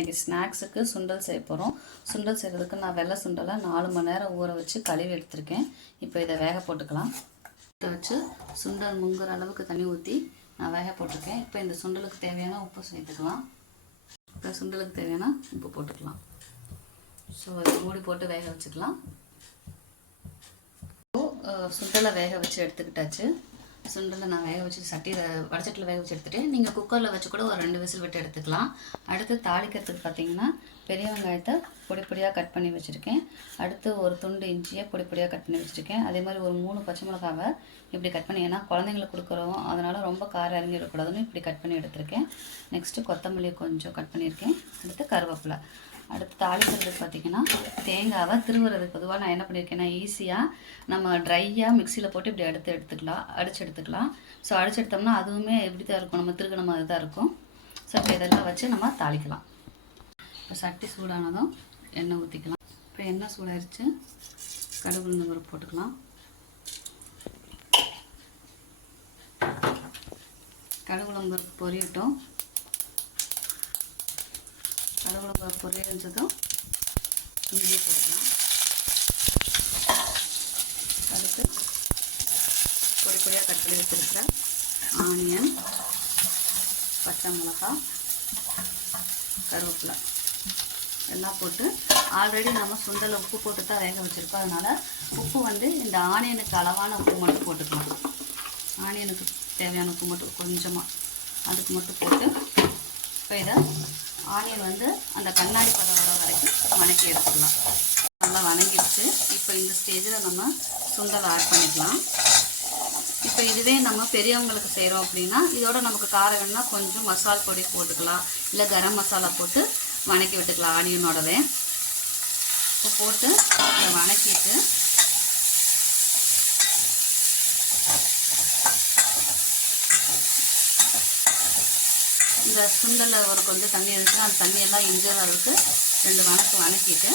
இன்றைக்கி ஸ்நாக்ஸுக்கு சுண்டல் செய்ய போகிறோம் சுண்டல் செய்கிறதுக்கு நான் வெள்ளை சுண்டலை நாலு மணி நேரம் ஊற வச்சு கழுவி எடுத்திருக்கேன். இப்போ இதை வேக போட்டுக்கலாம். இதை வச்சு சுண்டல் முங்குற அளவுக்கு தண்ணி ஊற்றி நான் வேக போட்டிருக்கேன். இப்போ இந்த சுண்டலுக்கு தேவையான உப்பு சேர்த்துக்கலாம். இப்போ சுண்டலுக்கு தேவையான உப்பு போட்டுக்கலாம். ஸோ இதை மூடி போட்டு வேக வச்சுக்கலாம். சுண்டலை வேக வச்சு எடுத்துக்கிட்டாச்சு. சுண்டலை நான் வேக வச்சு சட்டியில் வடச்சட்டியில் வேக வச்சு எடுத்துகிட்டு நீங்கள் குக்கரில் வச்சு கூட ஒரு ரெண்டு விசில் விட்டு எடுத்துக்கலாம். அடுத்து தாளிக்கிறதுக்கு பார்த்தீங்கன்னா பெரிய வெங்காயத்தை பொடி பொடியாக கட் பண்ணி வச்சுருக்கேன். அடுத்து ஒரு துண்டு இஞ்சியை பொடி பொடியாக கட் பண்ணி வச்சுருக்கேன். அதே மாதிரி ஒரு மூணு பச்சை மிளகாவை இப்படி கட் பண்ணி ஏன்னா குழந்தைங்களுக்கு கொடுக்குறோம் அதனால் ரொம்ப காரம் இறங்கிடக்கூடாதுன்னு இப்படி கட் பண்ணி எடுத்திருக்கேன். நெக்ஸ்ட்டு கொத்தமல்லி கொஞ்சம் கட் பண்ணியிருக்கேன். அடுத்து கருவேப்பிலை. அடுத்து தாளிக்கிறதுக்கு பார்த்தீங்கன்னா தேங்காவை திருவுறதுக்கு பொதுவாக நான் என்ன பண்ணியிருக்கேன்னா ஈஸியாக நம்ம ட்ரையாக மிக்சியில் போட்டு இப்படி எடுத்து எடுத்துக்கலாம் அடிச்சு எடுத்துக்கலாம். ஸோ அடிச்சு எடுத்தோம்னா அதுவுமே எப்படி தான் இருக்கும். நம்ம திருகின மாதிரி தான் இருக்கும். ஸோ இப்போ இதெல்லாம் வச்சு நம்ம தாளிக்கலாம். இப்போ சட்டி சூடானதும் எண்ணெய் ஊற்றிக்கலாம் இப்போ எண்ணெய் சூடாயிருச்சு. கடுகு உளுந்து பருப்பு போட்டுக்கலாம். கடுகு உளுந்து பொரியட்டும். கடுகுளம்பு பொரியஞ்சதும் இஞ்சி போடலாம் அடுத்து பொடி பொடியாக கட் பண்ணி வச்சுருக்கிற ஆனியன் பச்சை மிளகாய் கருவேப்பிலை. எல்லாம் போட்டு ஆல்ரெடி நம்ம சுண்டல் உப்பு போட்டு தான் வேக வச்சுருக்கோம். அதனால் உப்பு வந்து இந்த ஆனியனுக்கு அளவான உப்பு மட்டும் போட்டுக்கலாம். ஆனியனுக்கு தேவையான உப்பு மட்டும் கொஞ்சமாக அதுக்கு மட்டும் போட்டு இப்போ இதை ஆனியன் வந்து அந்த கண்ணாடி படம் வர வரைக்கும் வணக்கி எடுத்துக்கலாம். நல்லா வணங்கிடுச்சு. இப்போ இந்த ஸ்டேஜில் நம்ம சுண்டல் ஆட் பண்ணிக்கலாம். இப்போ இதுவே நம்ம பெரியவங்களுக்கு செய்கிறோம் அப்படின்னா இதோட நமக்கு காரம் வேணும்னா கொஞ்சம் மசால் பொடி போட்டுக்கலாம். இல்லை கரம் மசாலா போட்டு வணக்கி விட்டுக்கலாம் ஆனியனோடவே. இப்போ போட்டு அதை வணக்கிட்டு இந்த சுண்டலில் ஒரு கொஞ்சம் தண்ணி இருக்குன்னா அந்த தண்ணியெல்லாம் இஞ்சுற அளவுக்கு ரெண்டு வணக்கு வணக்கிட்டு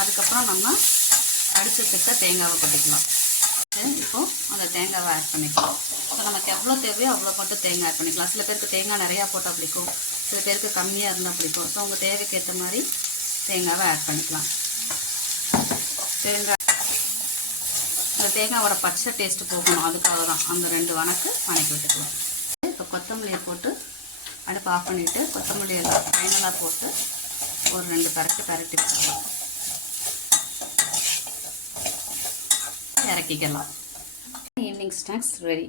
அதுக்கப்புறம் நம்ம அடித்து வச்சுருக்க தேங்காவை கொட்டிக்கலாம். இப்போது அந்த தேங்காவை ஆட் பண்ணிக்கலாம். ஸோ நமக்கு எவ்வளோ தேவையோ அவ்வளோ மட்டும் தேங்காய் ஆட் பண்ணிக்கலாம். சில பேருக்கு தேங்காய் நிறையா போட்டால் பிடிக்கும். சில பேருக்கு கம்மியாக இருந்தால் பிடிக்கும். ஸோ உங்கள் தேவைக்கு ஏற்ற மாதிரி தேங்காவை ஆட் பண்ணிக்கலாம். தேங்காய் இந்த தேங்காவோட பச்சை டேஸ்ட்டு போகணும். அதுக்காக தான் அந்த ரெண்டு வணக்கு வணக்கி விட்டுக்கலாம் இப்போ கொத்தமல்லியை போட்டு அடுப்பு ஆஃப் பண்ணிவிட்டு கொத்தமல்லி எல்லாம் ஃபைனலாக போட்டு ஒரு ரெண்டு பரட்டி பரட்டி விட்டுக்கலாம் இறக்கிக்கலாம். Evening snacks ready